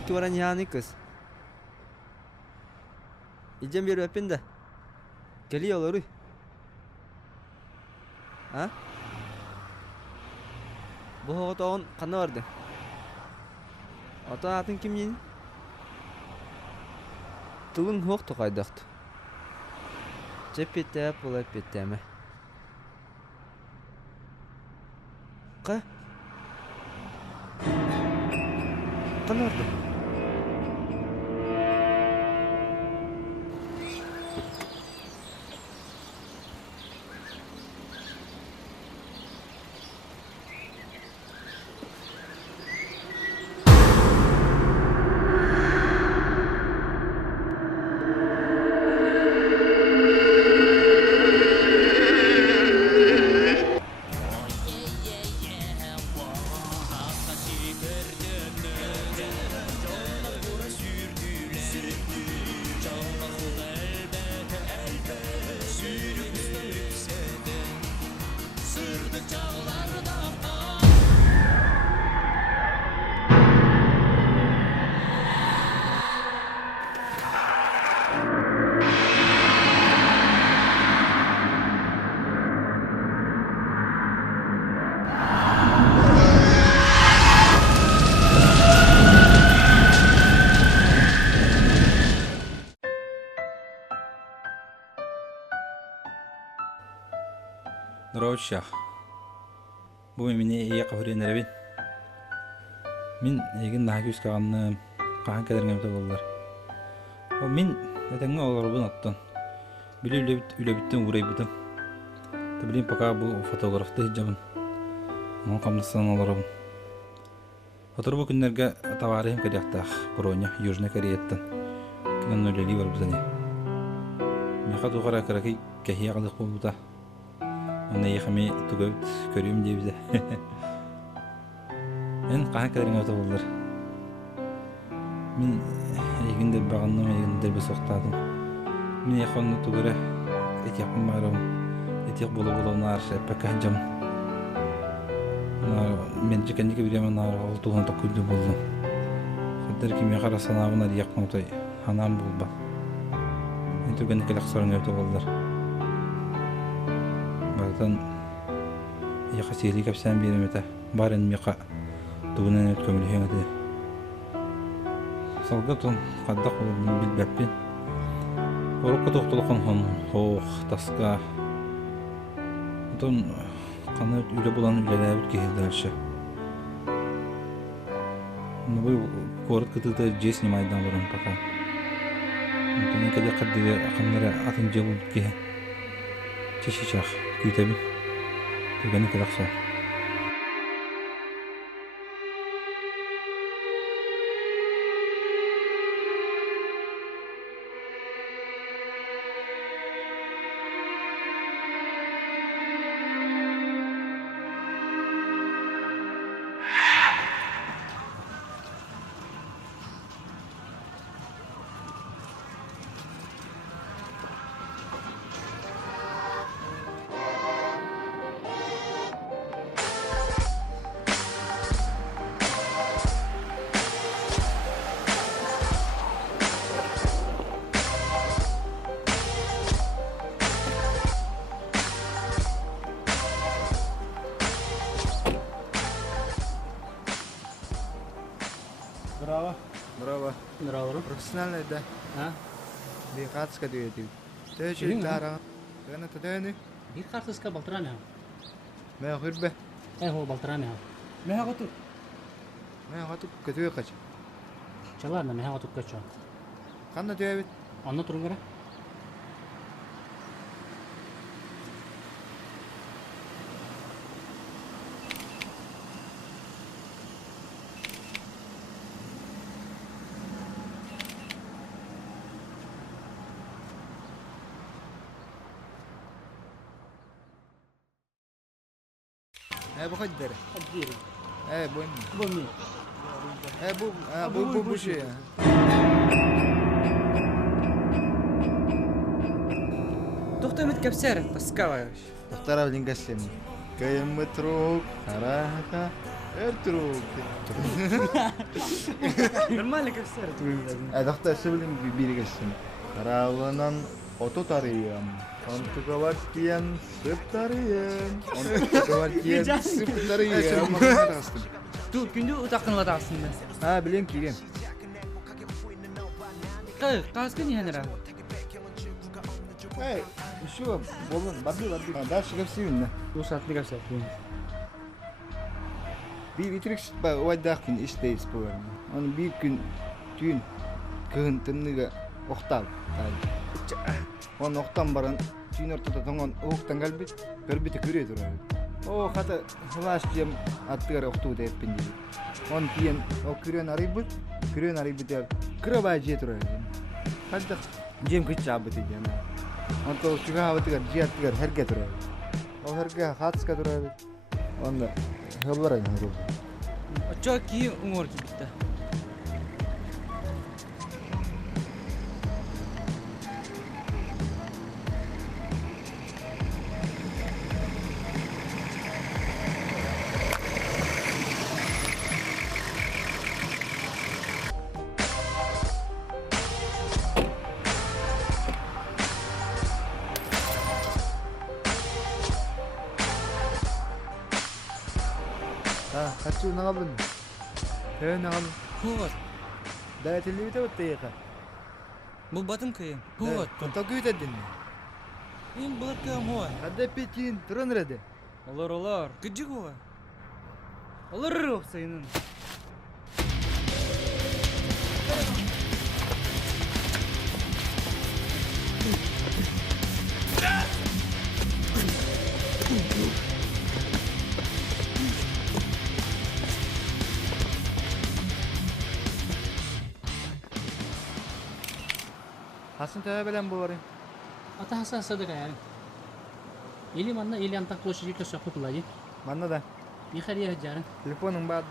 ki varan yani kız. İlcem bir öpün de. Geliyorlar uy. Ha? Bu hota on kanı vardı. Ata atın kim yeni? Tılın hoq toqaydaktı. Cepete pula peteme. Qa? Kanı vardı. Дорогущах. Бу мени ие кахуренеребин. Мин эгин нахи үскаганны кахан кадергемте болдулар. О мин этеңе олорбун оттон. Үлебиттен урайбытым. Билим пока бу фотографты хиджабын. Мон камнасан олорбун. Отур бу күннерге товарым кадяктах броня Южный Кореяттан. Кинен нөлели бар бизане. Меха тугара караки кехия калык болбута. Оны яхами тугавт көрүм дейбизе. Мен кахан кадергемте болдулар. Мен эгинде баганным, эгинде бесоктадым. Мен яхонну тугара этякым барам. Этек болуна арша паканжам. Мен жекенге биремен олтугун такуйду болдум. Хадер ки мехара санабына якмотой анам болба. Мен туган келаксарын өтө болдулар. Бартан яка сели капсан биремете. Барын мека тугунан өткөмүл хеңете. Салгатон каддак болуп билбеппин. Орукка токтолгон хон таска. Тон каны үле булан үлеләбит кеһилдәрше. Бу город кытыта же снимайдан барам пока. Мен кеде каддыгы акыннары атын жабыл ке. Чешичах күйтәбин. Түгәне келакса. Браво. Браво. Браво. Профессиональный, да. А? Бихатска дуэти. Тэчи тара. Тэна тэни. Bir kartıska baltıran ya. Mä hırbe. Ho baltıran ya. Meha gotu. Mä hatu kötüye kaç. Çalar da meha gotu kaço. Kanna düebit. Anla turun gara. Bu kadar. Hadi. Bu Bu mi? bu şey ya. Тухтамет капсер, таскаваешь. Вторая лингасем. Каем метро. Араха. Ertuğrul. Нормально как старый. Adakta sebelum biri geçsin. Karavanın oto tarayım. Ontuka var diyen sıp tarayım. Ontuka var diyen sıp tarayım. Ту күндө утакынла тагсын да. Ha bileyim ki gel. Каскын янера. Hey şu bolun bardı. Daha şıkıp sivinle. Bu saatlik asap. Bir bitirik şıkba oydakın işteyiz bu arada. Onu bir gün düğün kığıntınlığı oktav. Onun oktan baran düğün ortada tongon oktan galbiti kürüye durar. O hata hılaş diyem attıgar oktuğu da hep bindi. On diyen o kürüyen arayıbı der. Kıra bayağı durar. Hadi jem kıç çabıtı diyen. On to şuka havatıgar cihattıgar herge durar. O herge hatska durar. Onda hıblar ayın hıblar. Çok iyi umur ki bitti. Ha, kaçıyor ne yapın? Ne yapın? Вот. Daha telli de bitti ya. Bu batım kıyım. Вот. Вот. Takıyı da dinle. Мен баркам ғой. Hadi petin, тұрын рады. Олар. Гыжы ғой. Олар опсайнын. Hasın tövbe bilen bu varın. Ata hasa sadık yani. Ili manna ili antak loşi ke sohbet ulayı. Bana da Yıkar ya haccarın. telefonun vardı.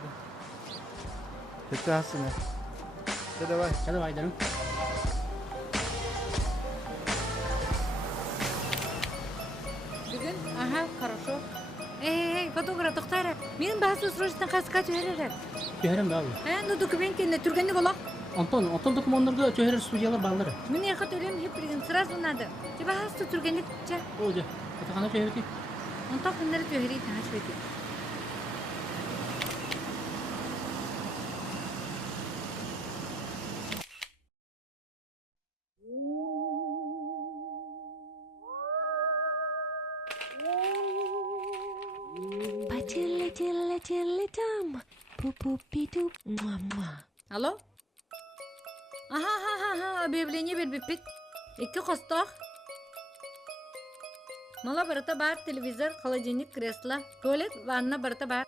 Kötü hasın ya. Hadi vay. Hadi vaydarım. Бүгін, ага, хорошо. Эй, фотограф тоқтары. Менің басы срочно қасқа түйерер. Tüherim de abi. Ну документ кенде түргенді болақ. Антон документlarda tüherir stüdyalar bağları. Мен яқа төлем хеп білген сразу надо. Тебе хасты түргенді ча. Oca. Atakana tüheriti. Онтақ күндері түйері таңаш беті. Там. Пу-пу-пи-ду. Муа-муа. Алло? Аха, объявление бербеппит. Икки қостақ. Мала барыта бар телевизор, холодильник, кресло, туалет, ванна барыта бар.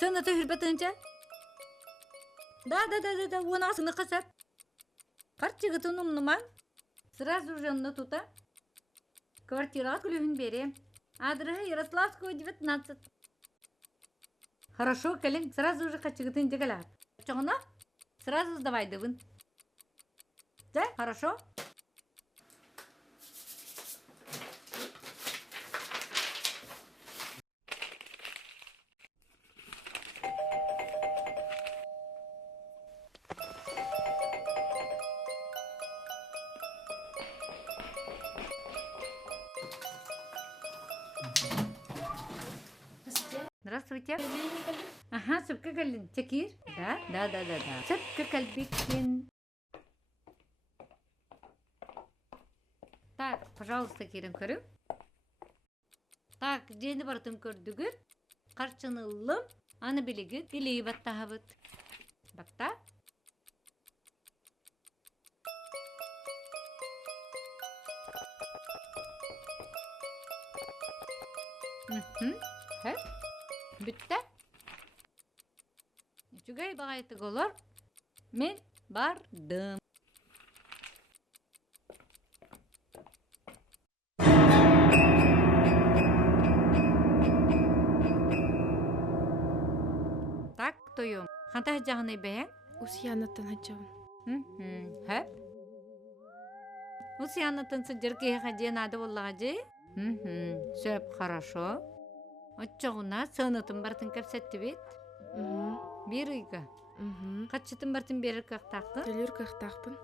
Сен ата хүрбетінче? Да, оны асыны қасап. Қарт жігітін ұмныман. Сразу жанны тута. Квартира күлігін берем. Адресі Ярославского, 19. Хорошо, Калин, сразу же качыгытын жегалап. Чоңна? Сразу сдавайдыбын. Да, хорошо? Здравствуйте. Ага, Сыпка Галин. Чекир? Да. Сыпка Кальбикин. Так, пожалуйста, Кирин көрі. Так, жені бартын көрдігір. Қарчынылым, аны білігір, илей баттаға бұд. Батта? Хэ? Бітті? Жүгей бағайты олар. Мен бардым. Так, тойым. Қанта жағыны бәйін? Усиянаттан хаджабын. Хэп? Усиянаттан сыджыр кейі қаден ады болаға жей? Сөп, хорошо. Отчоғына сынытын бартын кәпсетті бет. Бер үйгі. Қатшытын бартын берір қақтақы. Төлөр кахтахпын.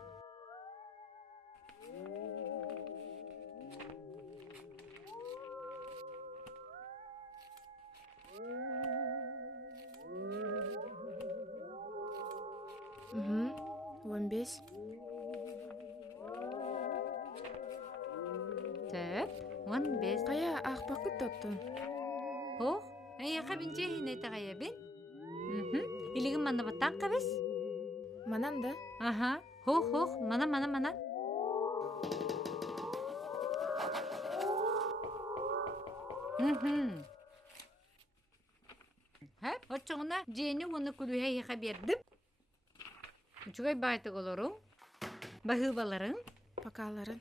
Мгм. 15. Төп, 15. Кая ахпакыт тоттун. Хоқ, әйеқа бінче хинайта ғая бен. Илігін мана баттан қабыз? Манан да. Ага, хоқ, мана. Хәп, отчоғына жені оны күлуе әйеқа бердім. Үчігай байты оларың, бағы баларың. Покаларын.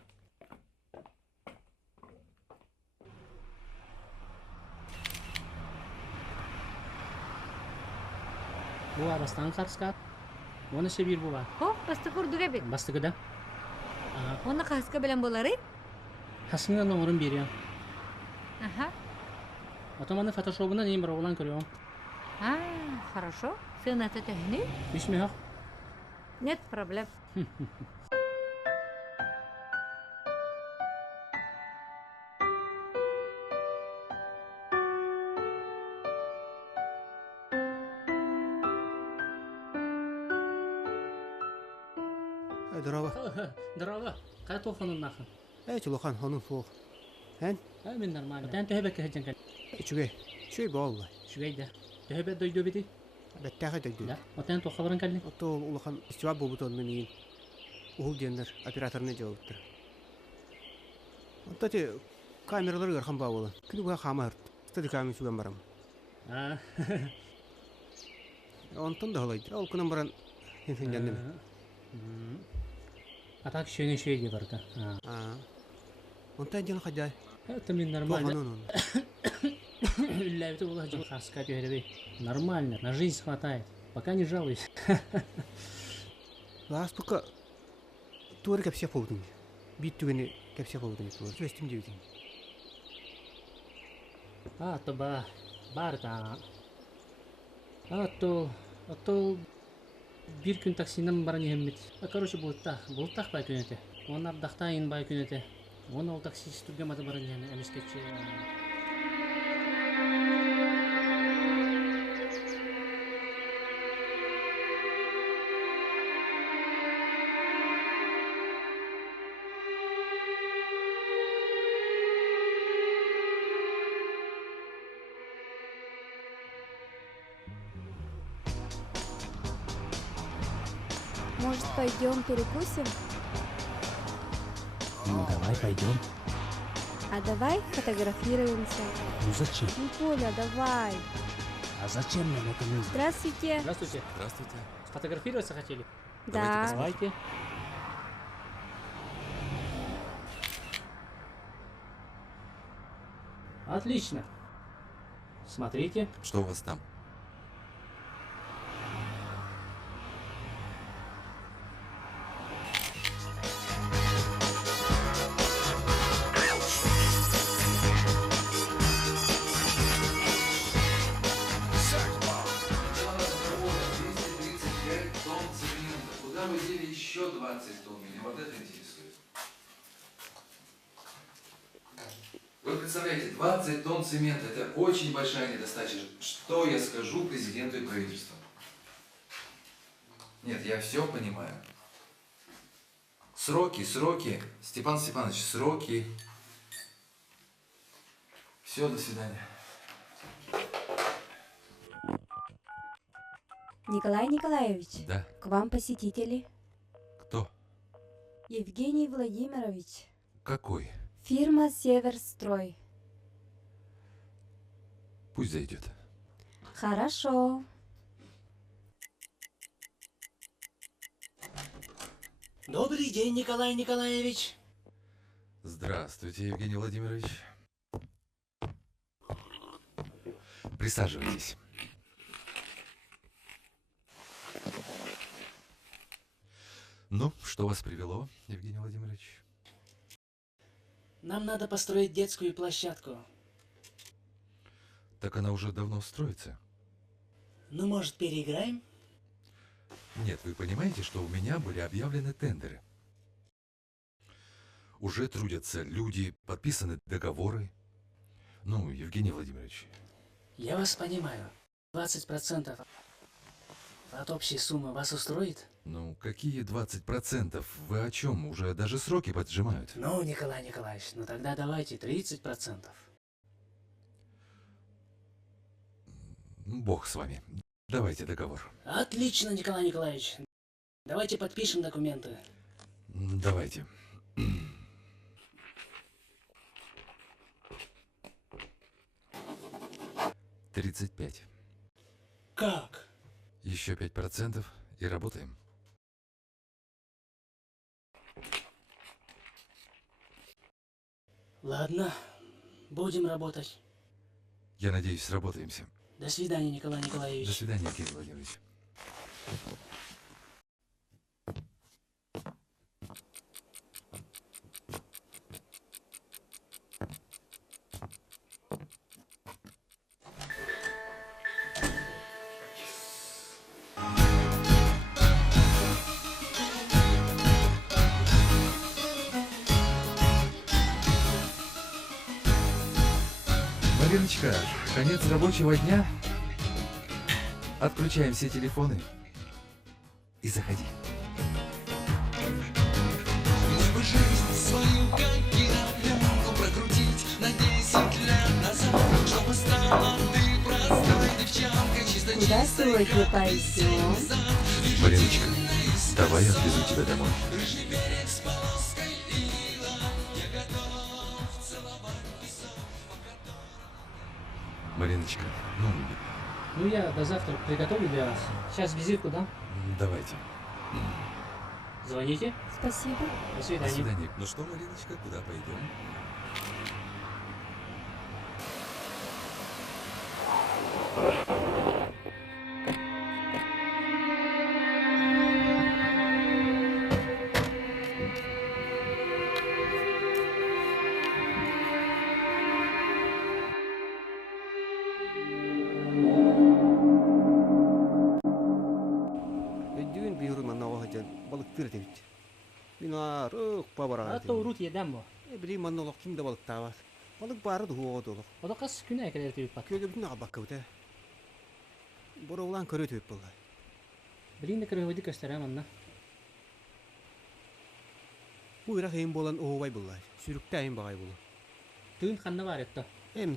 Була бастан қарысқа. Оны ще бір була. Хоқ, басты құрдыға бен. Бастығы да. Оны қасқа білен болары? Хасыңа номерін берем. Ага. Отоманы фотошопына нейм бір оғылан көрем. Хорошо. Сын это тәхіне? Үшме хоқ. Нет проблем. Дұрава. Дұрава. Қай тоқының нақын? Чулахан, оның фуқ. Hän? Мен нормально. Тән төһебек кәһәҗән кән. Чүгей. Чүгей болла. Шүгәйдә. Төһебек дойды бити. Бәттәғі дөйді. Да. Отан тоқаларын кәлли. Отол улахан истивап болбутон мен уул диендер операторына жауаптыр. Оттати камералар гархан бабылы. Күнүгә хамар. Стади камер сүгән барам. Онтон да халайды. Ол кунан баран хин жандым. Атак шөйге барда. Онтан жан хадай. Это мен нормально. Ләбите була жыл хаска төһәрбе. Нормально. На жизнь хватает. Пока не жалуюсь. Лас тука туары кәпсә болдың. Бит түгене кәпсә болдың. Төстим дивдин. Тоба барда. То bir gün taksinin barın yemmet. Короче, buluttak bay künete. Onlar dağtayın bay künete. Onu ol taksi istürgemadı barın yani emesketçi. Может, пойдем перекусим? Ну, давай пойдем. А давай фотографируемся. Ну, зачем? Ну, Коля, давай. А зачем нам это нужно? Здравствуйте. Здравствуйте. Здравствуйте. Сфотографироваться хотели? Да. Давайте. Отлично. Смотрите. Что у вас там? Куда вы дели еще 20 тонн? Меня вот это интересует. Вы представляете, 20 тонн цемента – это очень большая недостача. Что я скажу президенту и правительству? Нет, я все понимаю. Сроки. Степан Степанович, сроки. Все, до свидания. Николай Николаевич, Да. к вам посетители. Кто? Евгений Владимирович. Какой? Фирма «Северстрой». Пусть зайдет. Хорошо. Добрый день, Николай Николаевич. Здравствуйте, Евгений Владимирович. Присаживайтесь. Ну, что вас привело, Евгений Владимирович? Нам надо построить детскую площадку. Так она уже давно строится. Ну, может, переиграем? Нет, вы понимаете, что у меня были объявлены тендеры. Уже трудятся люди, подписаны договоры. Ну, Евгений Владимирович. Я вас понимаю. 20% от общей суммы вас устроит? Ну, какие 20%? Вы о чем? Уже даже сроки поджимают. Ну, Николай Николаевич, ну тогда давайте 30%. Бог с вами. Давайте договор. Отлично, Николай Николаевич. Давайте подпишем документы. Давайте. $35. Как? Еще 5% и работаем. Ладно, будем работать. Я надеюсь, сработаемся. До свидания, Николай До Николаевич. свидания, Евгений Владимирович. Мариночка, конец рабочего дня. Отключаем все телефоны и заходи. Чтобы жизнь свою как киноленту прокрутить на 10 лет назад, чтобы стала ты простой девчонкой, чисто Куда сегодня пойдем? Мариночка, давай я отвезу тебя домой. рыжий берег с полоской ила. Я готов целовать песок, по которому... Мариночка, ну, Ну, я до завтра приготовлю для вас. Сейчас визитку дам. давайте. Звоните. Спасибо. До До свидания. свидания. Ну что, Мариночка, куда пойдем? Өйдүүн бийру маннага хажан балыктыр дебит. Мин арык бабарага. Ата урут едем bu. Били маннолок кимде балыктаабат. Балык бары дуого долок. O da kas güne kadar tüyüp bak. Көйгө бүтүн абаккабыта. Бороулан көрө төйүп болду. Bilin de kırığı ödü göstereyim anna. Бу ира хейин болан ообай буллай. Сүрүктө айын багай болу. Tüyün kanına var etti. Эм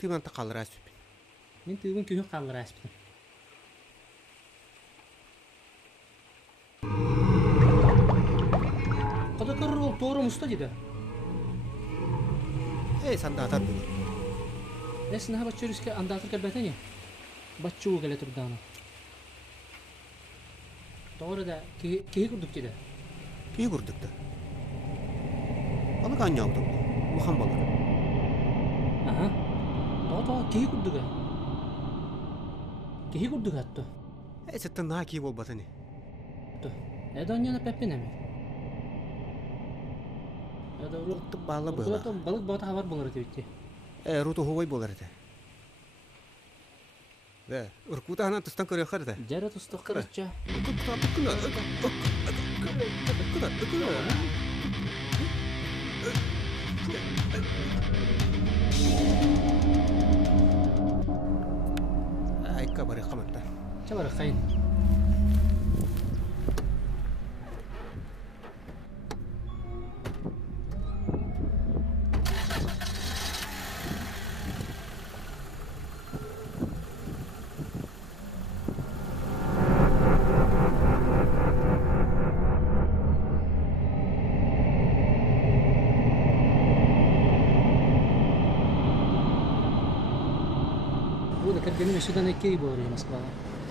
тыгын такалыра сүп. Min tüyün kühün kalır aspın. Kada kırır ol doğru musta dedi. Санда атар болу. Esna ha bachuriske andatır kabeteni. Bachçu gele turdana. Doğru da ki kurduk dedi. Кей курдук да. Балык аньяудо. Улахан балык. Aha. Doğru ki kurduk. Ki kurduk attı. Сеттен наа кей болбатыны. Edonyana pepine mi? Ya da Ултып баалы была. Urkulata balık bata haber bulur dedi. Руту ховой болар эте. Да, уркута хана тустан көрө хар да. Jara tustu kırıkça. Айка бары каматта. Çabar kayın. Bu da kadının şuradan ekmeği boğuruyor Moskva'ya.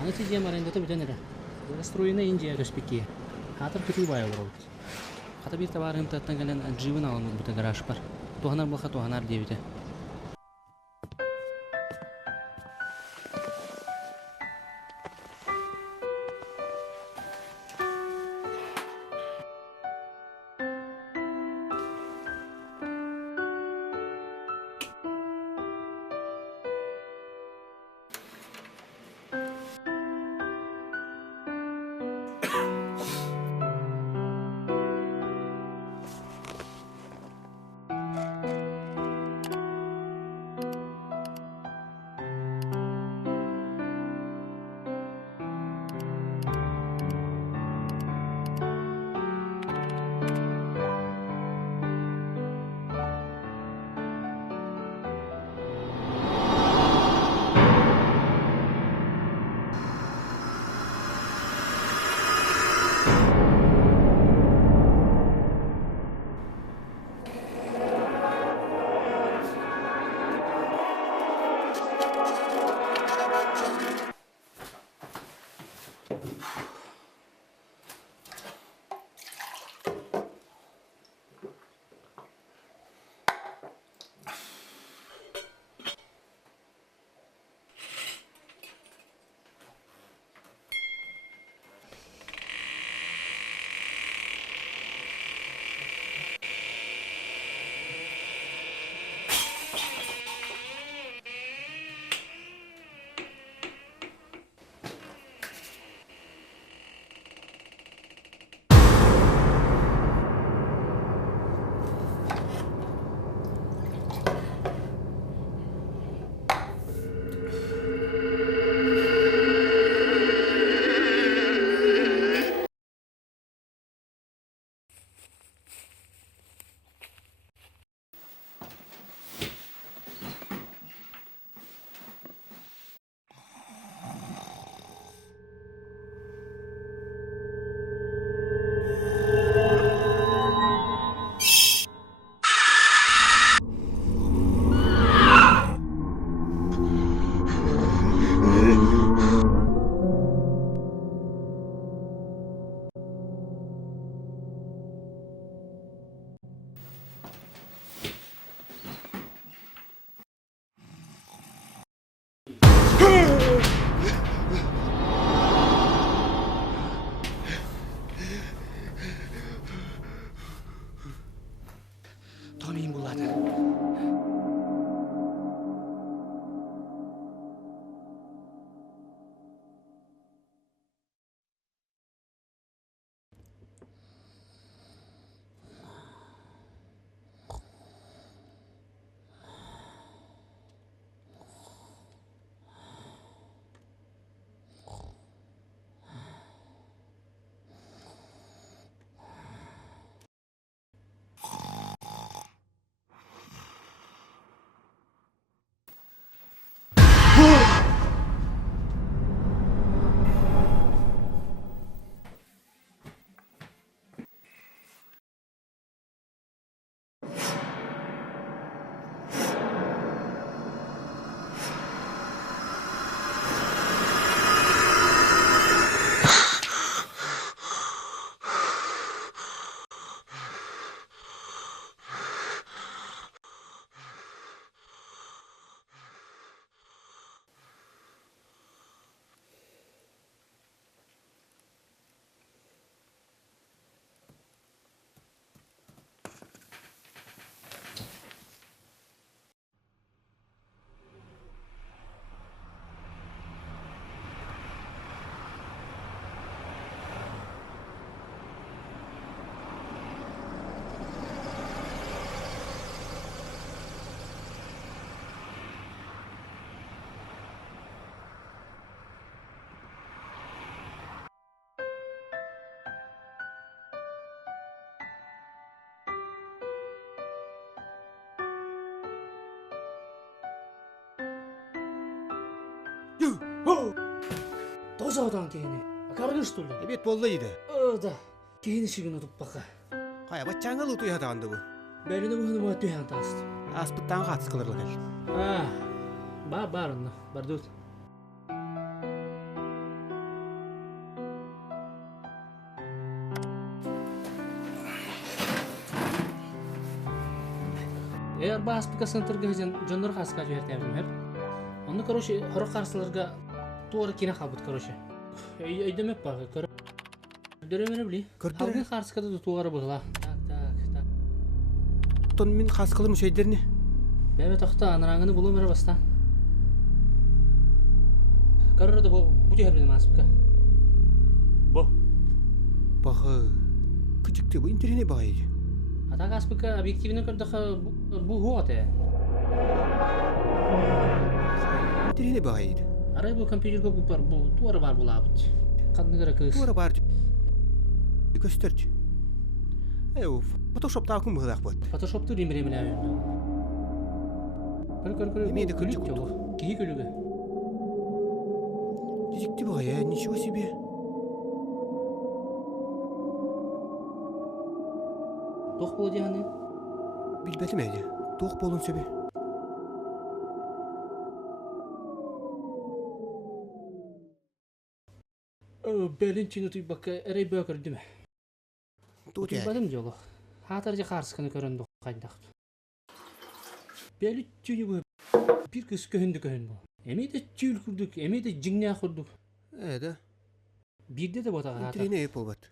Anlatı diye marayında tabii dönere. Расстроена Индия төспекке. Хатыр күтүү бай болот. Хата бир табарым таттан келен живын алын бута гараж бар. Туганар булха туганар дебите. мейін болады. Тозаудан кейіне. Қарғыш тұлды. Эбет болду иде. Да. Кейін ішігін ұтып бақа. Кая бачаңа луту ятаганды бу. Бәріні бұғыны бұға түйен тасты. Аспыттан қатыс кылырлы кел. Барынна. Бардут. Eğer bu aspikasını tırgıhıcın jonlar қасқа жібертемін hep. Onu короче, хорық қарсыларға туары кене қалбыт короче. Өйдемеп бағы, көрі. Көрдіремені білей. Халғын қарсықады да туары бұғыла. Так. Тон мен қас қылым шейдеріне. Бәбе тоқта аныраңыны бұлу мәрі баста. Көрірді бұл жер білім аспика. Бұл. Бағы. Күчікте бұл интеріне баға еді. Атақ аспика объективіне көрдіқі бұл хуғаты. Интеріне баға еді. Арай бұл компьютерге бұл туары бар бұл абыт. Қадны кірі кыз. Туары бар. Көстірді. Фотошопта ақын бұғылақ бұд. Фотошопты реміремін әуен. Көрі. Емейді күлік жолы. Кейі күлігі. Дизикті баға, ничего себе. Тоқ болды яғаны? Білбәтім әйді. Тоқ болын сөбе. Бәлін түні тұй баққа әрей бөкірді ме? Тұй бәдім жолы. Хатаржы қарсықыны көрінді қайдақ. Бәлі түні бұл бір кіз көхінді көхін бұл. Әмейді түйіл күрдік, әмейді жіңне құрдық. Әді. Бірде де ботаға хатар. Интеріне өп болбат.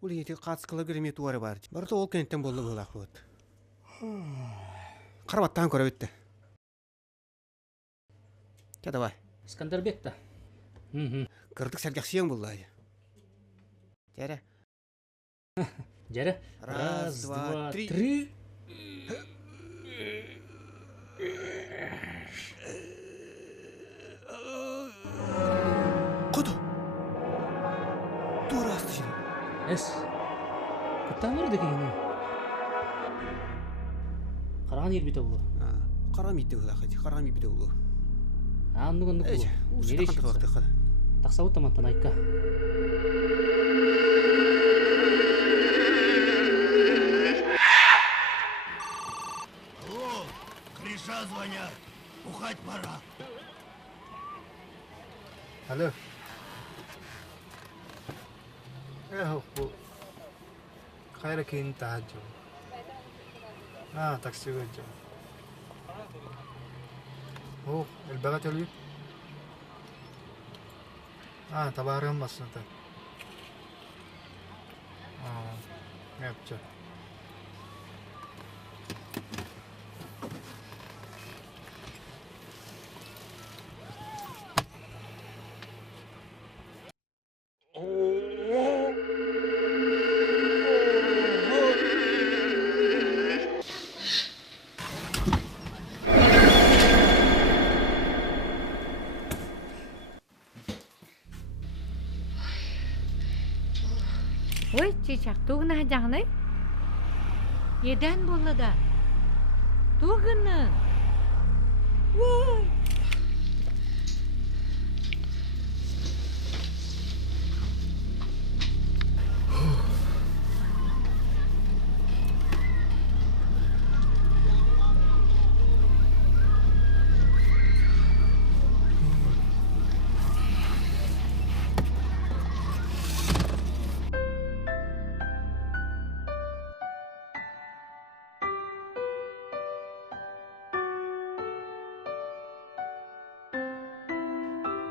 Ол еті қатыс қылып кереме туары бар. Барыта ол кенттен болды бұлақ бұд. Қарбаттан көре өтті. Кәді бай. Скандербек та. Кырдык сәргәк сүйен болды айды. Жәрі. Жәрі. Раз, два, три. Құды. Тура асты жері. Әс. Құттан көрді кейіне. Қараған ер біті бұлы. Қарам етті бұлы ақыды. Қарам етті бұлы. Андығындық бұлы. Ұсы тақанды қылақты қады. Тақсауыт таматтан айтқа. Алло, Криша звонят. Бухать пора. Алло. Bu Kayra keyin tahajjud. Taksi gojjo. البغا تلوي. تبارهم مصنطة. يبجا. чечак тугна хажагны. Еден болла да. Тугны. Вой.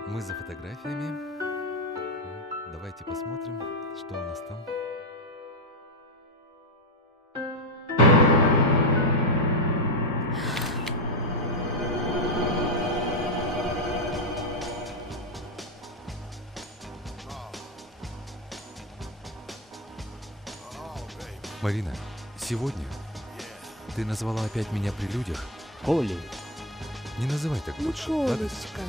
Мы за фотографиями. Давайте посмотрим, что у нас там. Марина, сегодня ты назвала опять меня при людях. Коля. Не называй так Ну, больше, ладно? Колечка.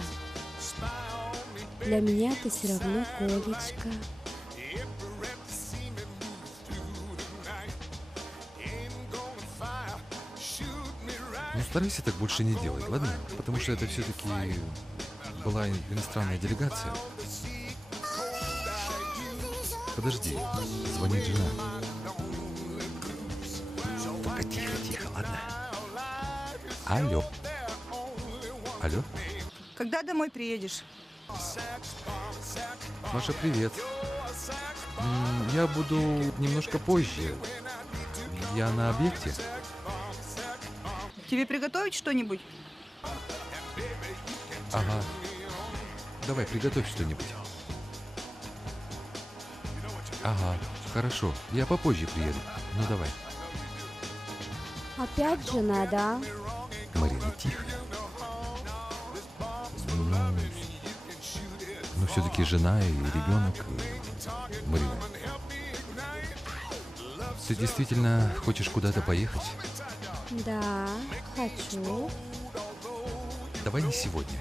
Для меня ты все равно Колечка. Ну, старайся так больше не делать, ладно? Потому что это все-таки была иностранная делегация. Подожди, звонит жена. Только тихо, тихо, ладно? Алло. Алло? Когда домой приедешь? Маша, привет. Я буду немножко позже. Я на объекте. Тебе приготовить что-нибудь? Ага. Давай, приготовь что-нибудь. Ага, хорошо. Я попозже приеду. Ну давай. Опять жена, да? Марина, тихо. Ну все-таки жена и ребенок. Марина. Ты действительно хочешь куда-то поехать? Да, хочу. Давай не сегодня.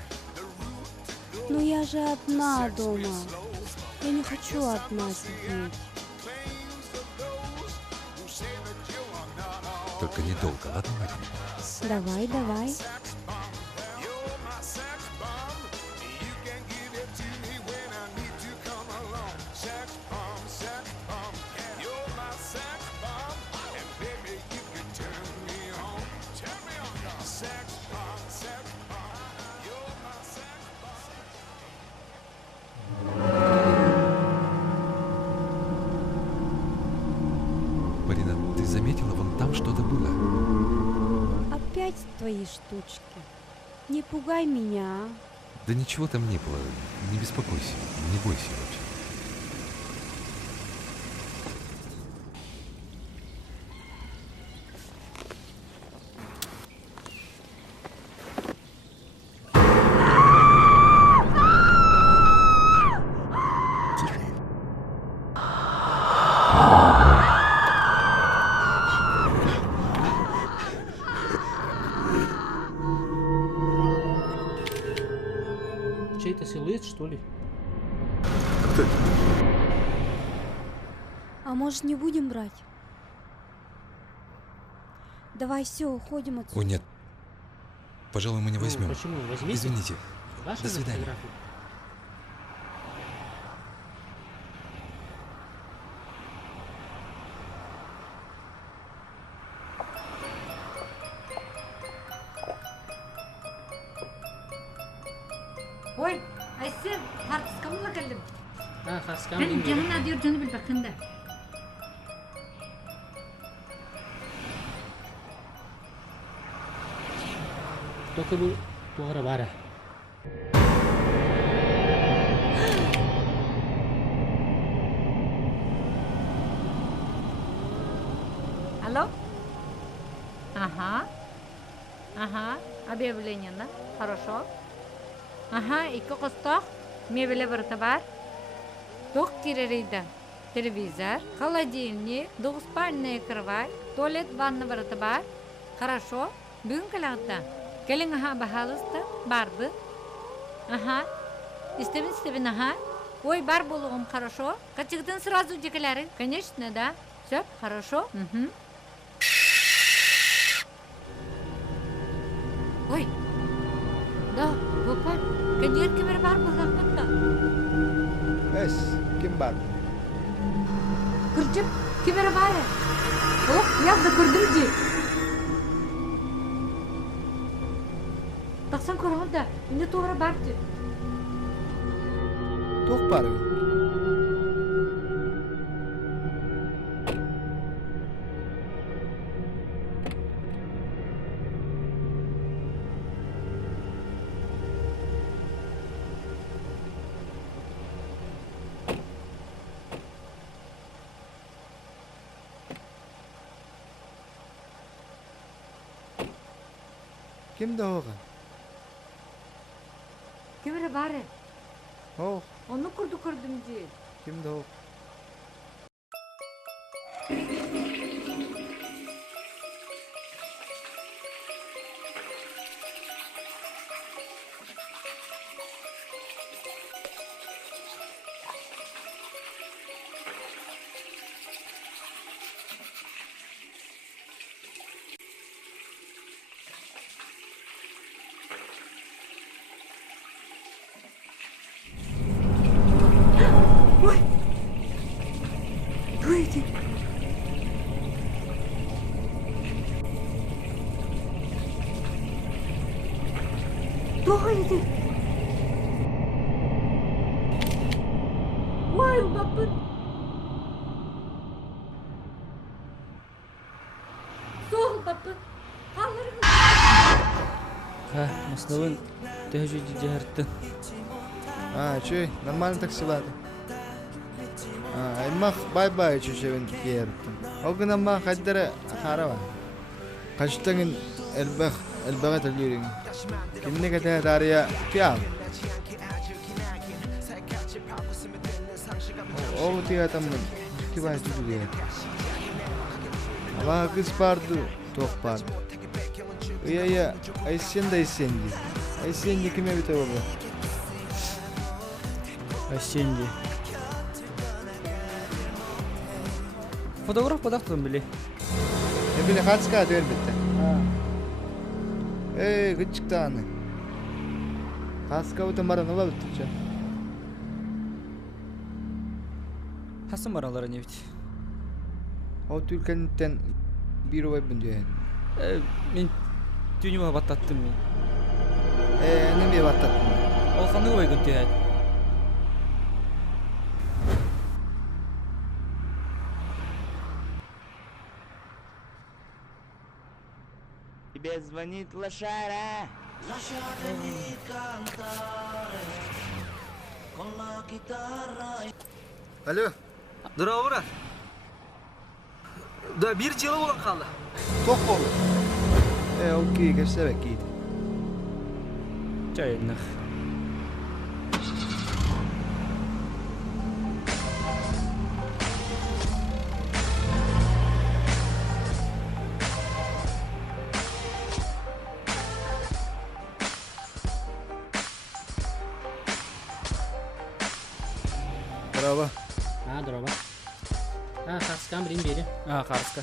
Но я же одна дома. Я не хочу одна сидеть. Только недолго, ладно, Марина? Давай, давай. Марина, ты заметила, вон там что-то было? Опять твои штучки. Не пугай меня. Да ничего там не было. Не беспокойся, не бойся вообще. Чей-то силуэт, что ли? А может, не будем брать? Давай, все, уходим отсюда. О, нет. Пожалуй, мы не Ну, возьмем. почему? Возьмите. Извините. Ваша До же свидания. фотография. Ой, Айсен, хартыска мыла келдим. Харскам Мен дейм. жанына дер жаны билбекинде. Только бұл туғара бара. Алло? Ага. Ага, объявление, да? Хорошо. Ага, iki косток, мебеле бір бар. Ток киререйді. Телевизор, холодильник, двуспальная кровать, туалет, ванна бір бар. Хорошо. Бүгін калағытта. Келің аха бахалысты, барды. Ага. Истебін, ага. Ой, бар болуғым, хорошо. Качыгдың сразу декеляры. Конечно, да. Все, хорошо. Ой. Да, бопар. Кадер кемер бар болғақпытта. Эс, ким бар? Күрчіп, кемер бар. Ох, яғды көрдім де. Тақсан көріңі да, енді тоғыра бар де. Тоқ бар. Kimdi oğlan? Kemere bari. Oh, Onu gördüm diye. kimdi o? Ой! Дуйте! Дуйте! Ой, бабы! Сол, бабы! Қалырың! Масловын тәжі дедерді. Чуй, нормально такси ладно. Аймақ бай-бай чүшевін кейерді. Оғын амма қайдары қарава. Қаштыңын әлбәғі тілдерің. Кіміне кәтәе дария киял. Оғы тиятамын, кибай түді дейді. Абаға қыз барды, тоқ барды. Үйая, айсен да айсен дейді. Айсен де кіме біті олы? Айсен де. Фотограф подақтым біле. Біле қатысқа өтер бітті. Күтчікті аны. Қатысқа өтен баран ола бітті жа. Хасан баралары не бит? О түлкәнттен бір ой бұнды еді. Мен түйінуға баттаттым мен. Неме баттаттым? Ол қаны ой күнті еді. Тебе звонит лошара. Алло. Здорово, брат. Да, bir жылы болған қалды. Тоқ болды. Окей, кәшсәбәк кейді. Жайынық. Здорово. Здорово. Қарысқан білейін бері. Қарысқа.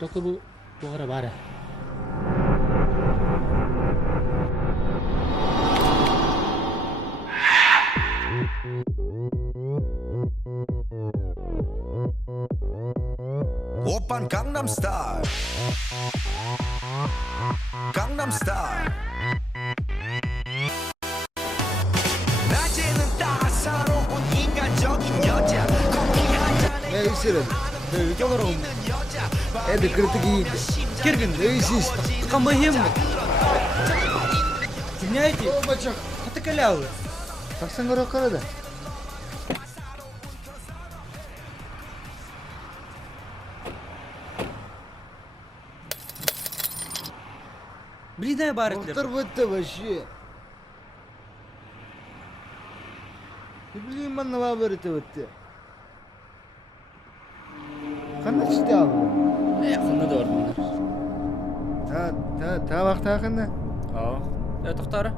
Только bu ara bari. Oppan Gangnam Style. Gangnam Style. 낮에는 따사로운 인간적인 여자. 커피 한 잔에 Ne işirin? Videolar oldu. Edi kritik iyiydi. Kirgin. Ne işi işte? Tıkanma yem mi? Dinleyti. Bacak. Katı kalağı. Baksan göre karada. Birine ibaretler. Muhtar bitti başı. Ne bileyim ben ne var bitti. Kanı çıktı abi. Yakında da oradalar. Ha, табақтақына. Тоқтары.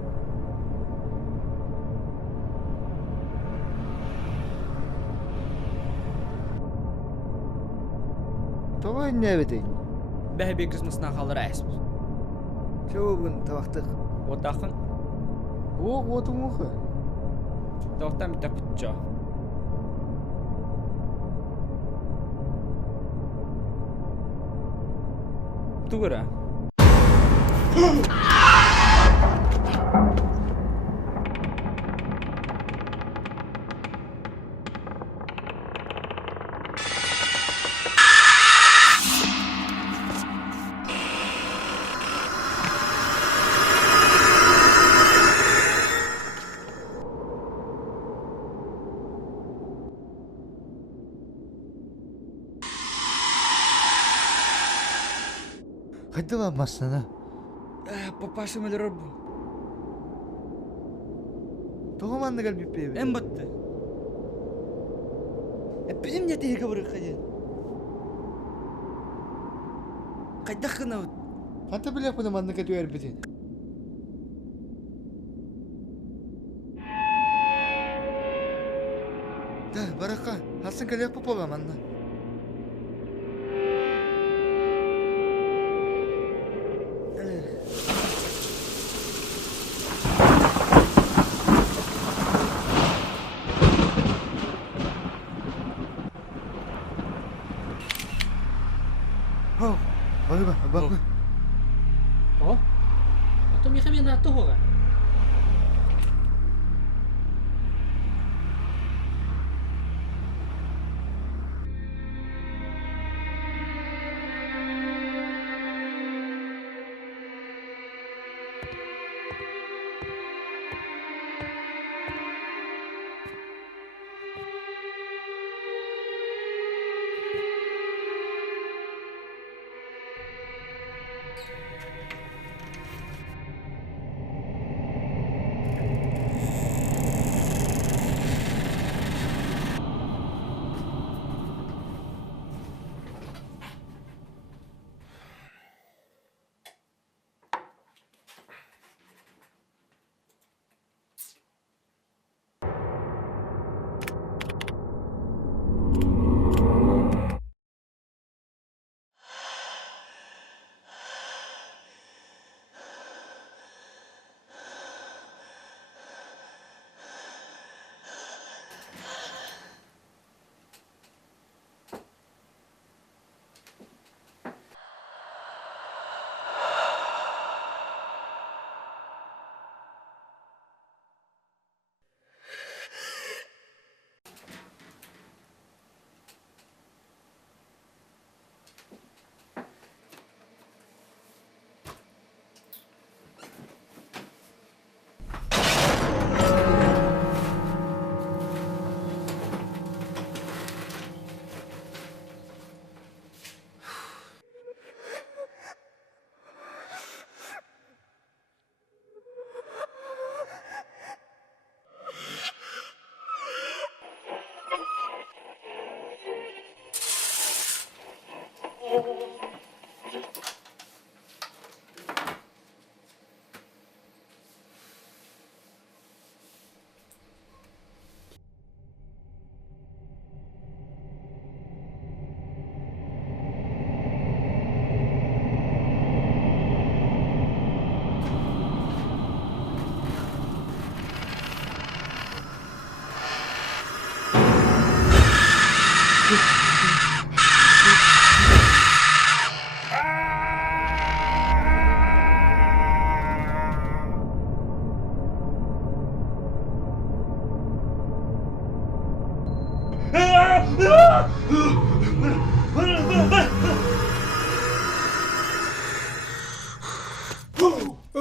Тоғай не бетейін? Бәхе бекіз мұсына қалыр әйсіз. Çoğun tavaktık. Otaqın. Otum oku. Tavaqtan bir tapıtça. Tuğra. Hadi lan masana. Papası mıdır bu? Toğuman da gel bir bebe. En battı. Bizim ne diye kabul edin? Kaç dakika oldu? Hatta bile yapmadım anne kötü yer bitin. Da baraka. Hasan kale yapıp olam anne. Bak. Oh? Atau mi kami nato ho ka?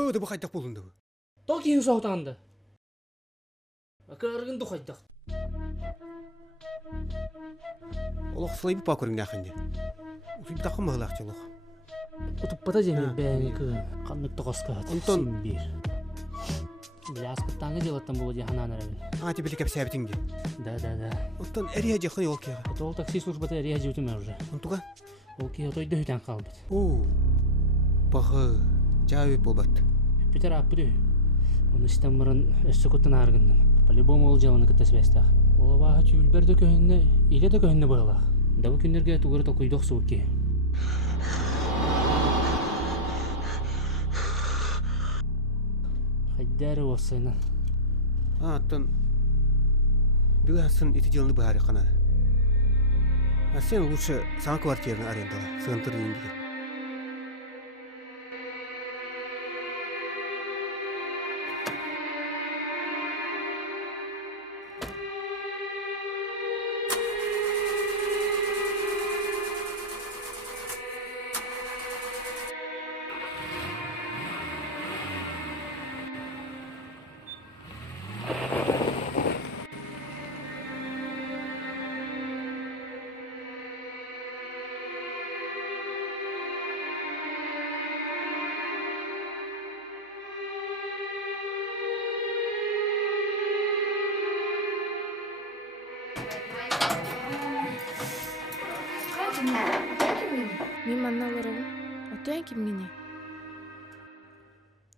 Da bu kaydak bulundu. Tokiyin soğutandı. Akargın dokaydak. Олох слой bu pakırın nakinde. Usul bir takım mağlaq çalıq. Utup bata jemi bäňki kanlık toqaska. Ondan bir. Biraz kıttangı jelattan bu jahanan arabi. Ati bilik hep sabitingdi. Da. Ondan eriye jakın yol kiya. Otol taksi службата eriye jütüm уже. Ontuga? Ол ки отой дөйтен қалды. Oo. Bağı. жаабеп болбат. Питер аппыды. Оны стаммырын өссөкөттөн аргынным. По-любому ол жаланы кытта свестах. Ол баха түйүлберде көһүнне, иле да көһүнне байлах. Да бу күндерге тугары толкуйдок суукки. Хайдары осайна. Аттан бүгін асын ити жылны бахары қана. Сен лучше сама квартираны арендала, сығынтыр дейін деген. Мен манналарым. Отоян кимгене?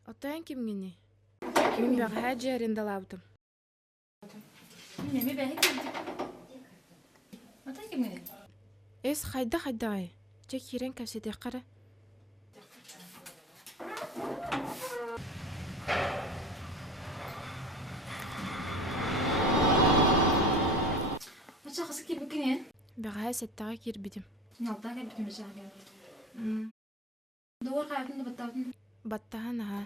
Отоян кимгене? Мен бәғә жа арендалабытым. Неме бәһе кимди? Ата кимгене? Эс хайда ай. Чек хирен кәсете қара. Ача қысы кимгене? Бәғә сәттәғә кирбидим. Налда кәбитім жағы. Doğru hayatında battağın. Battağın ha.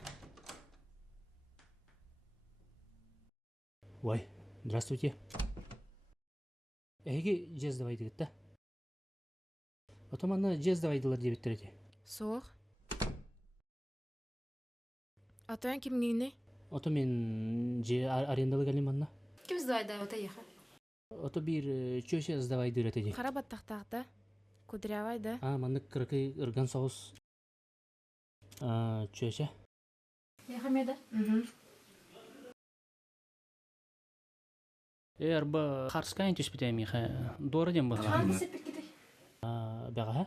Ой, здравствуйте. Эге жез давайды гитта. Отоманна жез давайдылар дебеттер эти. Соқ. Атоян кимгене? Ото мен же арендалы галим манна. Ким сдавайда ота яха? Ото бир чөше сдавайды эти. Қара баттақтақта. Кудрявай да? Манны кыркы ырган соус. Чөше. Яха меда? Арба харскайн түспитем иха. Дора дем ба. Ханды сепет кете? Бага.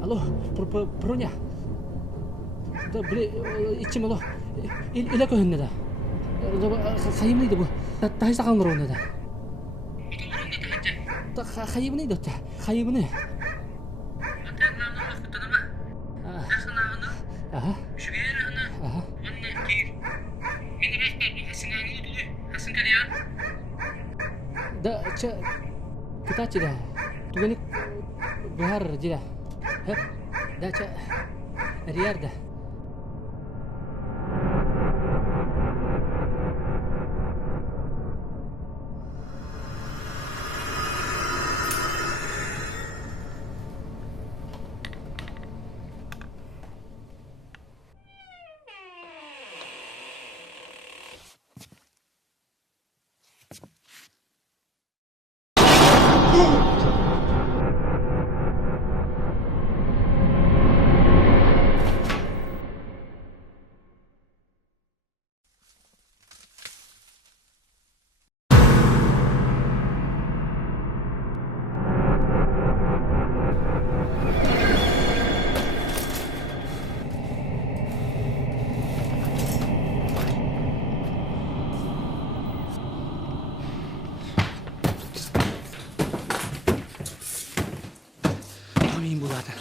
Алло, проня. Да, ичим алло. Иле көһүннө да. Хайымлыйды бу. Тайса калмыр онда да. Ота хайыбыны идотта. Хайыбыны. Ага. Ага. Да, китачи да. Туганик бухар жира. Да, риар да. Amin bulada.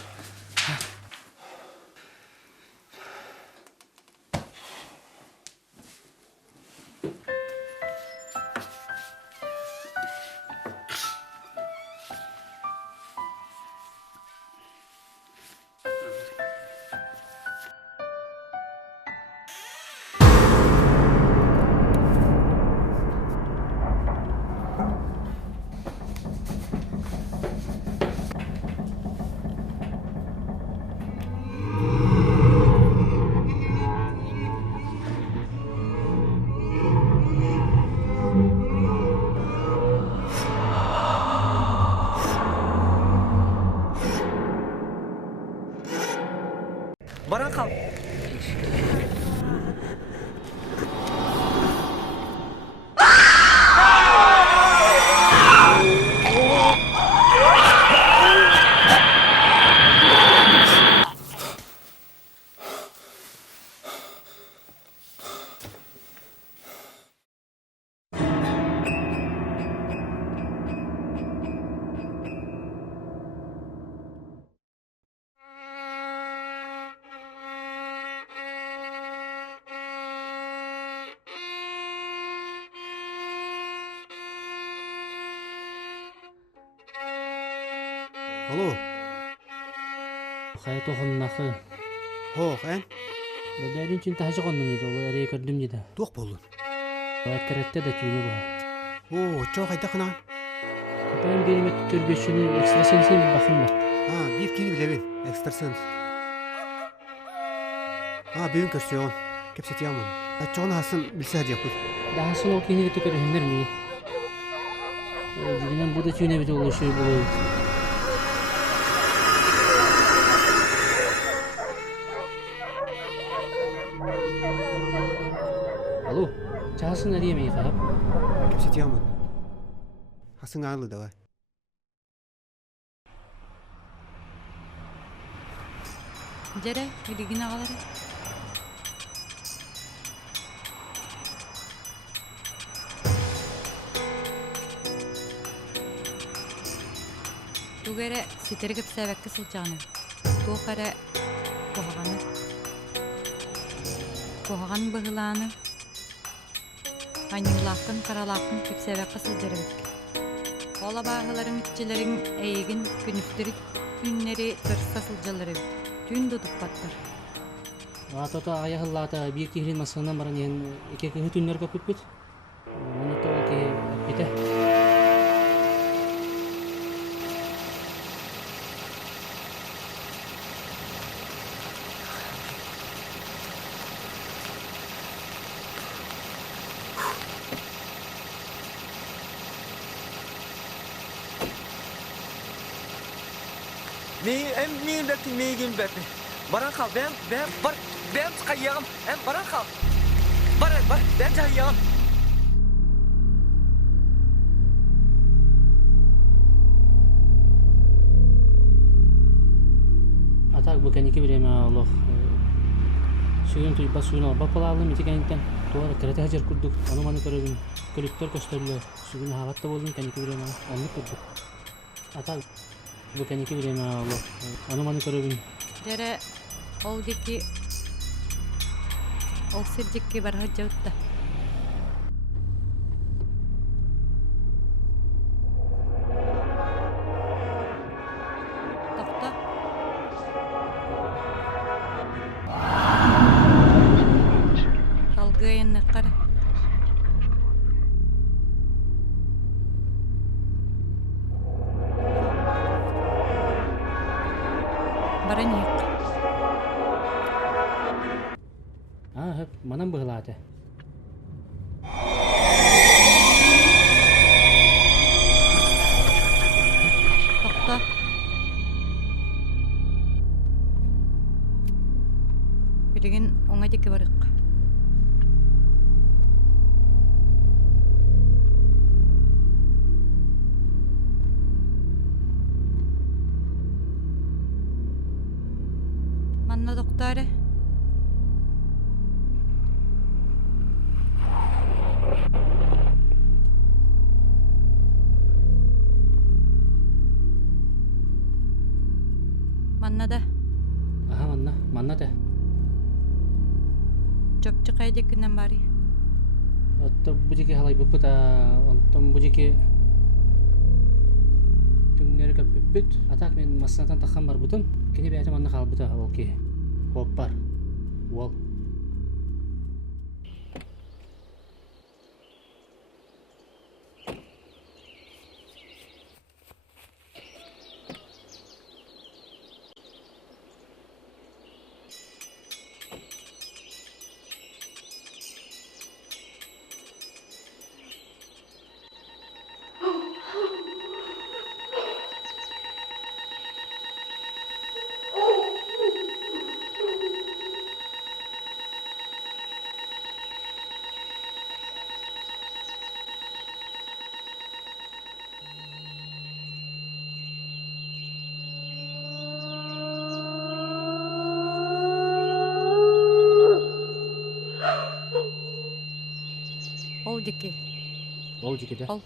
Baran kal. Алло. Хай тохоннахы. Хоқ, ән? Бәдәрін чүн тәжі қонның еді, ол әрей көрдім деді. Тоқ болын. Әккәретті да түйіне бұға. О, чоқ айта қына. Атайым беремет түрбешіні экстрасенсен бір бақын бар. Bir kini bilebin, ekstrasens. Büyün köşeyon. Kepset yaman. Açığın hasın bilse hadi yapır. Daha sonra o kini götü körühünler mi? Dilinden bu da tüyüne bir dolu şey buluyor. Alo, çağırsın nereye mi yıkayıp? Kepset yaman. Hasın ağırlı da var. Jere, hidigin ağaları. Tugere sitergip sevekki silcanı. Tuğkere kohagan bıhılanı. Aynılakkın karalakkın kip sevekki silceribik. Ola bağıların iççilerin eğigin günüftürük günleri tırsa silcalaribik. Tüyün tutup battır. Ата аяһыллаата бир киһирин масыынан баран иһин икки кыһы түннөр көпүппүт. Онута ол ки бите. Мен бәтті, мейгін бәтті. Баран қал, бәм қайяғым, баран қал. Бар, бәм жайяғым. Атак bu kaniki bireme Allah. Suyun tuyba suyun alba palavlı mitikaninden tuara karate hajar kurduk. Onu manı karabin. Kolektor gösterdiler. Suyun havatta boldun kaniki bireme. Onu kurduk. Ата, bu keneki bileme Allah. Anımanı körübün. Dere oldiki ол сиржикке бар хаджаутта. Токто. Калгыйынны кара. Бараник. Hep manam bıhılate. Токто. Билигин оңа жеке барык. Манна докторе. Маннада. Aha manna da. Çöpçü kaydekinden bari. Otta bujiki halay bupputa onton bujiki tümleri kapıppüt. Atak men masnatan takhan bar butun. Kini bir manna kal buta okey. Hoppar. Wall. Oldiki. Oldiki de. Ol.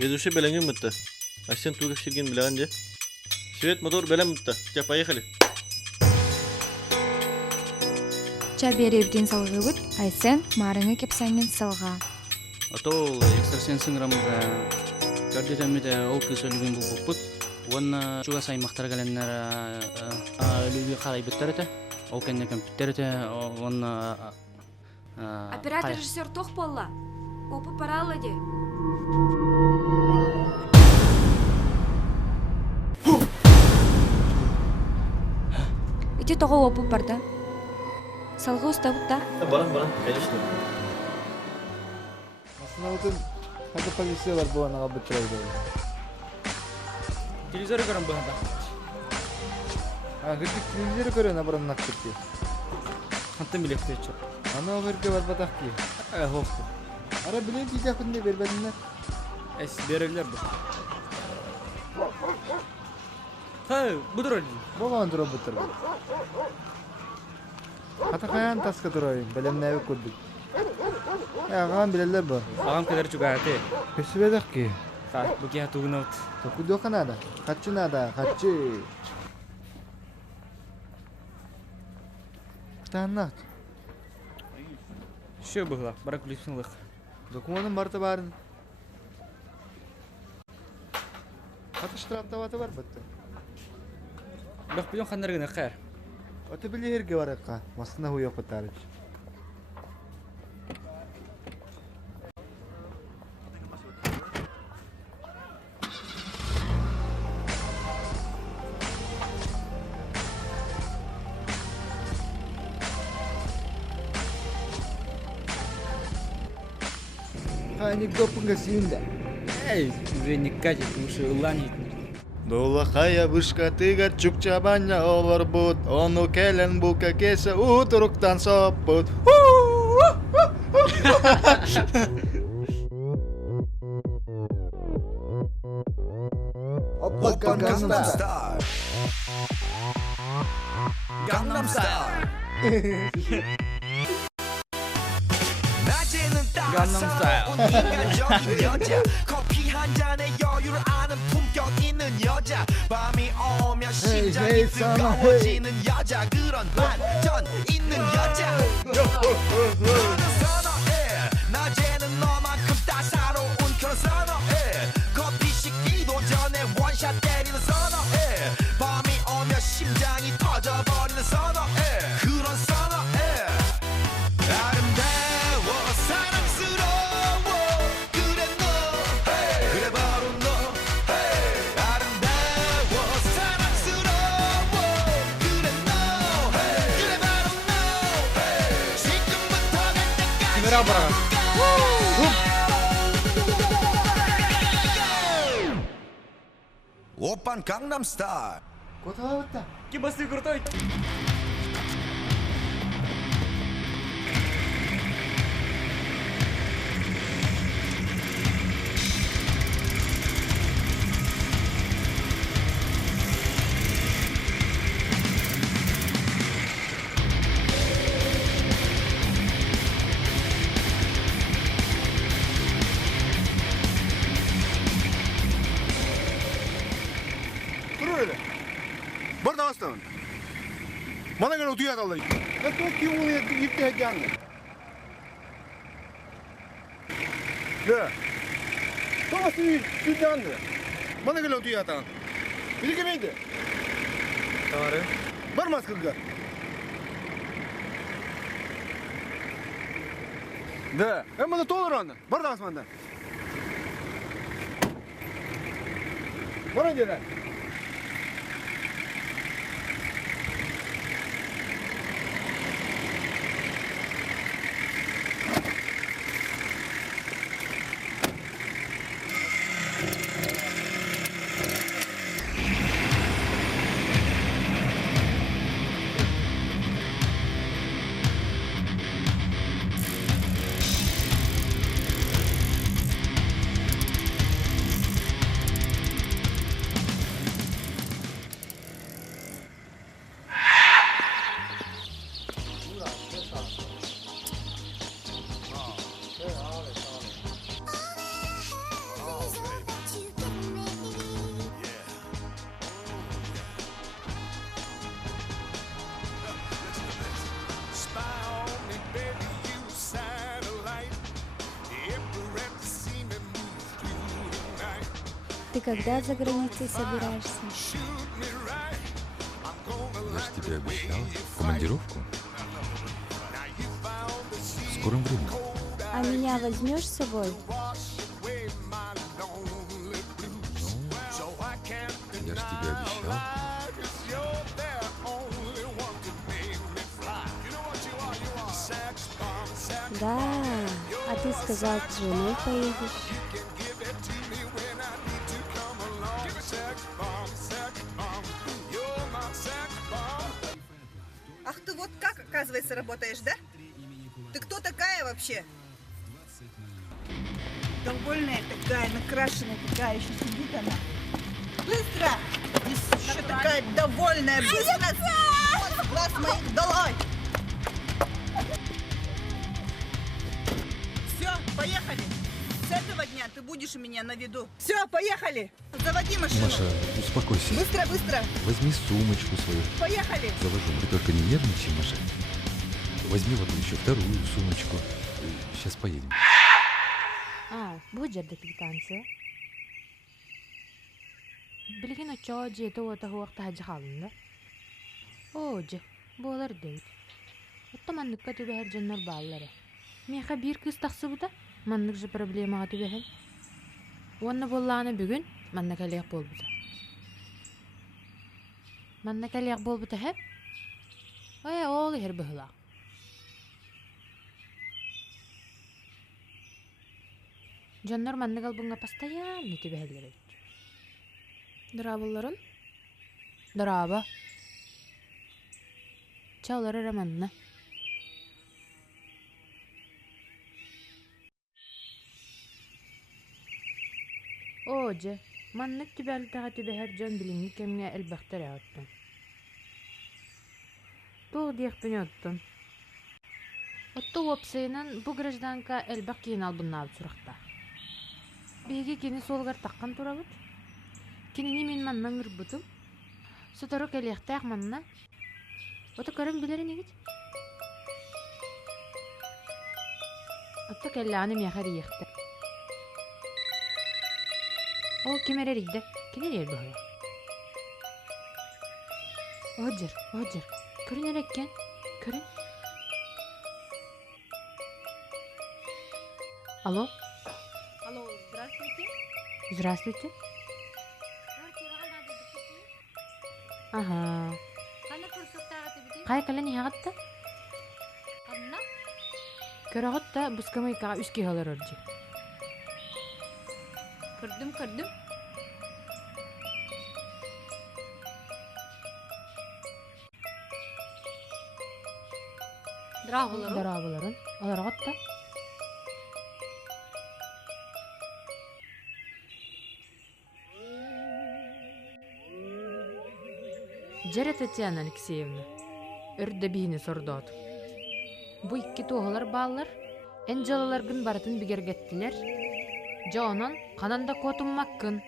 Ведущий беленген мытта. Асен тугак ширген билеген же. Свет мотор белен мытта. Жа, поехали. Чаберебден салғы бұд, айсен марыңы кепсаймен салға. Атол экстрасенсің рамыға кардирамида ол кыз өліген бұл бұппыт. Онна чуға саймақтар кәленнер өлігі қарай бүттер еті. Ол кәнне компьютер еті. Онна... Оператор режиссер тоқ болла. Опы паралы де. Ити тоғы опы барды. Салғы ұста бұтта. Барам, конечно. Масына бұтын қады полиция бар бұғанаға бұттырайды. Телевизоры көрім бұғанда. Гүрдік телевизоры көрін абырын нақтырки. Қантын білекті етші. Ана ғырге бар батақки. Хоқты. Ара білен кейде күнде бербәдіңдер. Әс берелер бұл. Бұдыр өлі. Бұған тұру бұттыр бұл. Қата қаян тасқа тұрайын, білемін әві көрдік. Ағаған білелер бұл. Ағам кәдер жүгі әте. Көсі бедік ки. Бұ кея туғын ауыт. Тоқу доқан ада, қатчын ада, қатчы. Құтаннақ. Шо бұғылақ, бара күліпсіңлық. Документің барты барын. Қаты штрафтаваты бар бұтты. Бақ білен қандарғын әққар. Оты біле ерге бар әққа, масына хуйық бұттарыч. Анекдопыңа сүйінді. Эй, уже не катит, лучше ланить. Дола хая вышка тыгат чукчабanya олар бут. Ону келен бука кесе утруктан соппут. Опа, Gangnam Style. Gangnam Style. 낮에는 따사로운 인간적인 여자 커피 한 잔에 여유를 아는 품격 있는 여자 밤이 오면 심장이 뜨거워지는 여자 그런 반전 있는 여자 나는 선어해 낮에는 너만큼 따사로운 그런 선어해 커피 식기도 전에 원샷 때리는 선어해 밤이 오면 심장이 터져버리는 선어해 그런 선어해 아름다워 사랑스러워 그래 너 그래 바로 너 아름다워 사랑스러워 그래 너 그래 바로 너 지금부터 갈 때까지 오빤 강남스타일 고다왔다. Кибасы крутой. Burada aslan. Bana göre otuya kaldı. Ne çok ki onu gitti hediyanı. Ne? Tamam hediyanı. Bana göre otuya kaldı. Bir ki miydi? Tamam. Var mı askırga? Ne? Ama da toleranlı. Burada asmanda. Bana göre. Ты когда за границей собираешься? Я же тебе обещал командировку. В скором времени. А меня возьмешь с собой? Я же тебе обещал. Да, а ты сказал, с женой поедешь. Ах, ты вот как, оказывается, работаешь, да? Ты кто такая вообще? Довольная такая, накрашенная такая, еще сидит она. Быстро! Еще такая довольная, быстро! Вот глаз моих долой! Все, поехали! С этого дня ты будешь у меня на виду. Все, поехали! Заводи машину! Маша, успокойся. Быстро, быстро! Возьми сумочку свою. Поехали! Завожу. Мы только не нервничай, Маша. Возьми вот еще вторую сумочку. Сейчас поедем. Bu жерде квитанция. Билген очо жете ота хуакта хажы халында. Оже, болар дейт. Отто манныкка түбәһәр жаннар баллары. Меха бир кыз тахсы буда, маннык же проблемага түбәһән. Онна болланы бүгүн манна калык болбута. Манна калык болбута хәп. Ол хер быхла. Дьоннор маннык албыңа постоянно тибэһэллэр. Дырабылларын? Дыраба. Чаулары раманна. Оже, маннык тибэлтаға тибэһэр дьон билинги кемге элбэхтэр аттын. Туг диэхпин оттун. Отто уопсайынан бу гражданка элбэх киин албыннаабы сурахта. Беги кини солгар таққан турабыт. Кинини мен маннан ырбытым. Сотору келехтаах манна. Ото көрім білерін егіт. Отто келлағаны мяхар иехті. Ол кемерер игді. Кенер ерді хоя. Оджер. Көрін әреккен. Көрін. Алло? Алло, здравствуйте. Здравствуйте. Ага. Қай кәлін яғатты? Анна? Көріғытта бұскамайкаға үске қалар орджи. Көрдім. Дырабыларын. Аларғытта. Жәрі Татьяна Алексеевна, үрді бейіні сордуат. Бұ икки тоғылар балылар, ән жалаларғын барытын бігергеттілер. Жоонон қананда котуммаккын.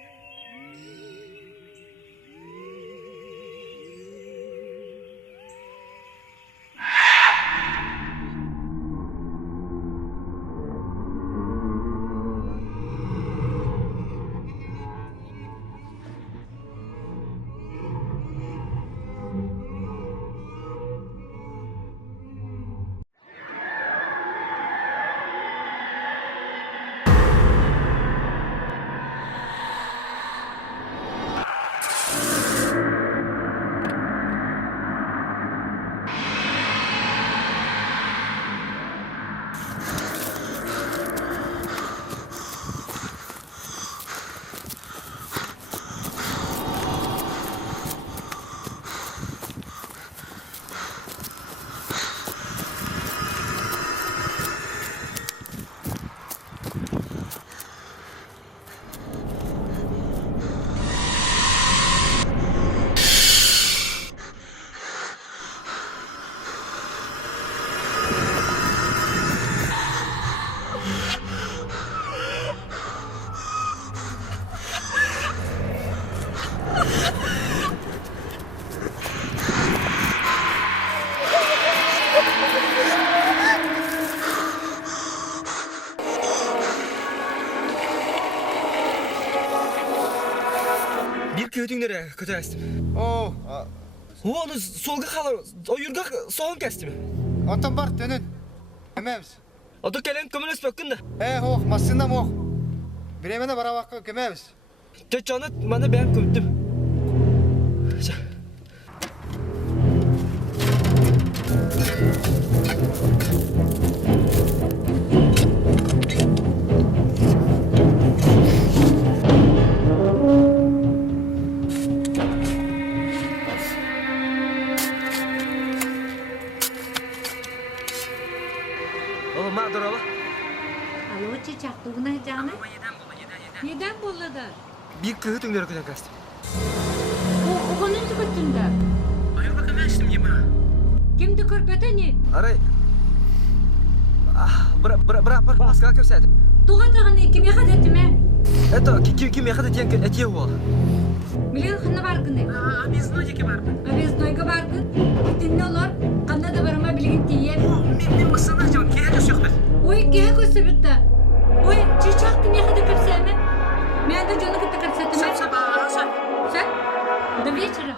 Kötüngleri kötürestim. Onu solga kalır, oyurga soğun kestim. Otan var dönün. Kömemiz. Oto kelen kömürüs bakın da. Hoş, masında mı? Biremene bara vakka kömemiz. Çocağını bana ben kömdüm. Neden bolladı? Bir kığı tüngleri köten kastım. O konun tıkıttında. Ayır bakın ben açtım yemeği. Kimdi körpete ne? Aray. Bırak baskıla köseydim. Tuğatağını kim yakad etti mi? Eto kim yakad etiyen etiye huva. Bilin xına bargını. Abiznoyga bargın. Abiznoyga bargın. Dinle olur. Qanda da barama bilgin tiyen. Min mısınlar canım. Kehre sökbet. Oy kehre kösebitti. Oy çiçak kim yakad köpseme? Ben de canı kıtı kırsattım. Sen? До вечера.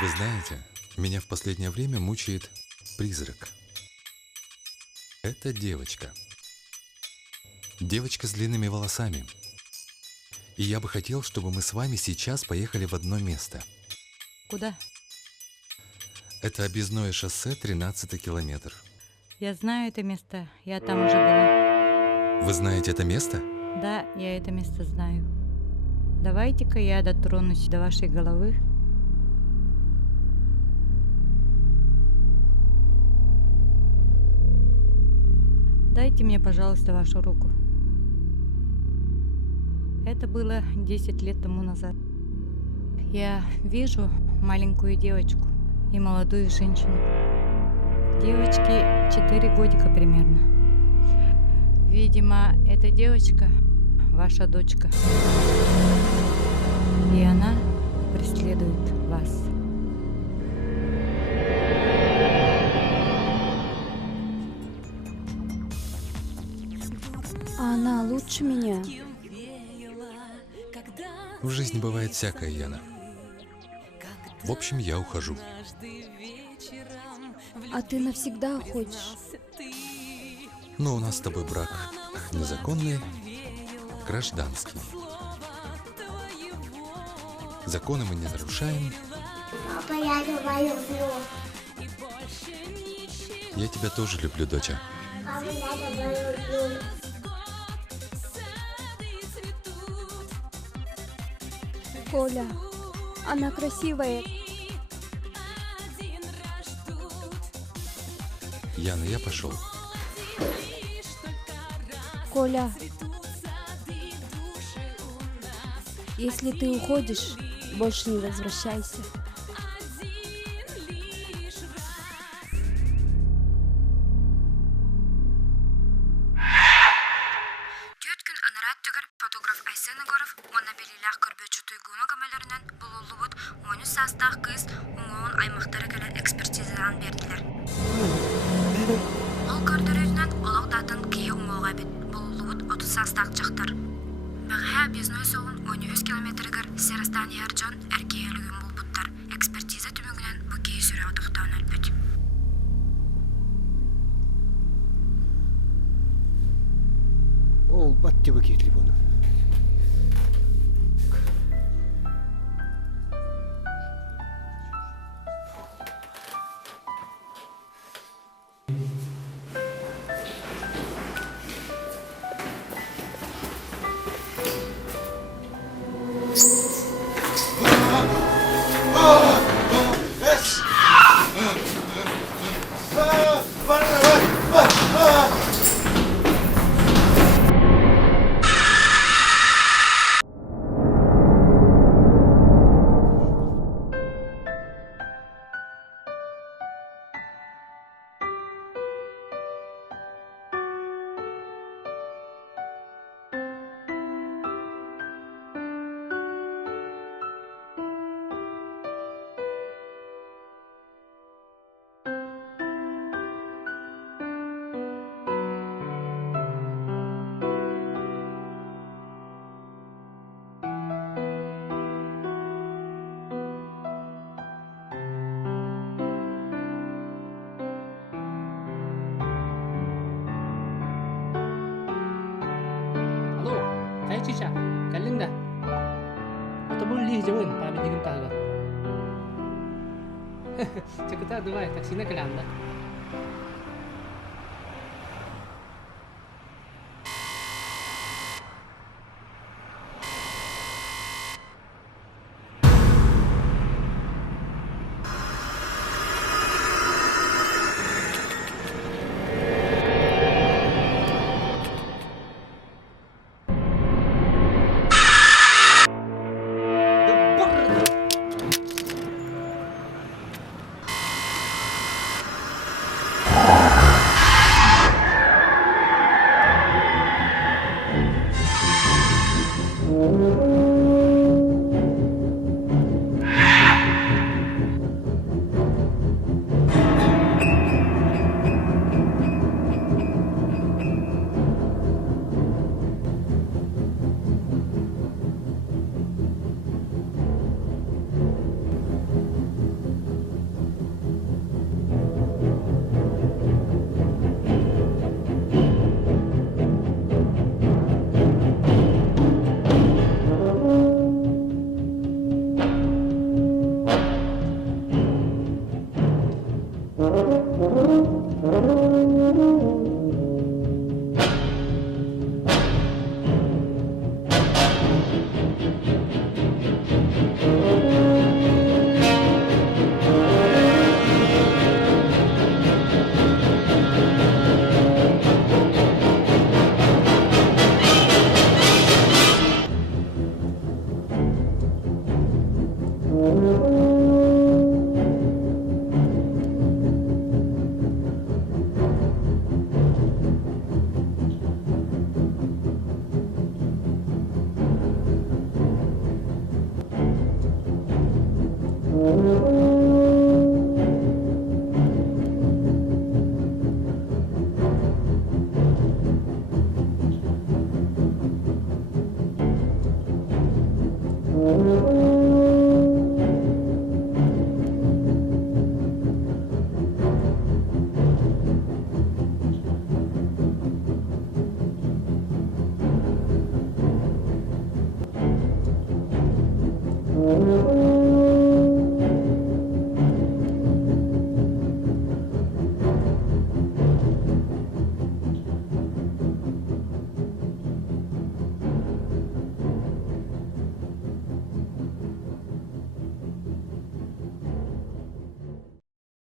Вы знаете, меня в последнее время мучает призрак. Это девочка. Девочка с длинными волосами. И я бы хотел, чтобы мы с вами сейчас поехали в одно место. Куда? Это объездное шоссе, 13-й километр. Я знаю это место, я там уже была. Вы знаете это место? Да, я это место знаю. Давайте-ка я дотронусь до вашей головы. Дайте мне, пожалуйста, вашу руку. Это было 10 лет тому назад. Я вижу маленькую девочку и молодую женщину. Девочке 4 годика примерно. Видимо, эта девочка ваша дочка. И она преследует вас. А она лучше меня. В жизни бывает всякое, Яна. В общем, я ухожу. А ты навсегда уходишь? Но у нас с тобой брак незаконный, гражданский. Законы мы не нарушаем. Папа, я тебя люблю. Я тебя тоже люблю, доча. Папа, я тебя люблю. Коля, она красивая. Яна, я пошел. Коля, если ты уходишь, больше не возвращайся. Фотограф Айсен Егоров, оны белилах көрбөчү туйгуна көмөлөрүнөн булулубут 13 састах кыз уңоон аймактары келен экспертизадан бердилер. Ол көрдөрүнөн олок датын кие уңоога бит булулубут 30 састах жактар. Багыха бизнес соун 13 километргер Серастан Яржон эркейлигин булбуттар. Экспертиза түмүгүнөн бу кие сүрө токтон өлбүт. Ол батты бөке телефоны. Чича, каллинда. Это был лих жевын, памятником тагы. Чекута, давай, таксина калянда. Thank you.